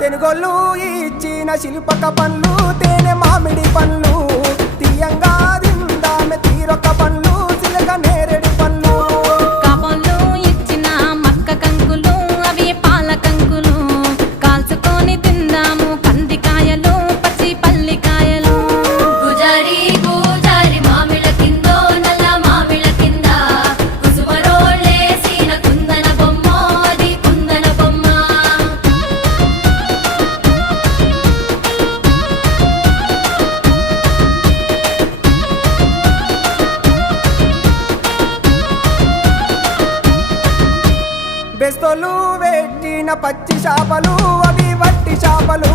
తెనుగోళ్ళు ఇచ్చిన శిల్పక పండ్లు తేనె మామిడి పండ్లు తీయంగా తిందామె తీరొక్క పండ్లు చిలక నేరేడు పండ్లు కాబోళ్ళు ఇచ్చిన మక్క కంకులు అవి పాల కంకులు కాల్చుకొని తిందాము కందికాయలు పచ్చి పల్లికాయలు గుజారి గుజారి మామిళ్ళ కిందో నల్ల మామిళ్ళ కింద కుసుమరోళ్ళేసిన కుందన బొమ్మ అది కుందన బొమ్మ బెస్తోలు పెట్టిన పచ్చి చేపలు అవి వట్టి చేపలు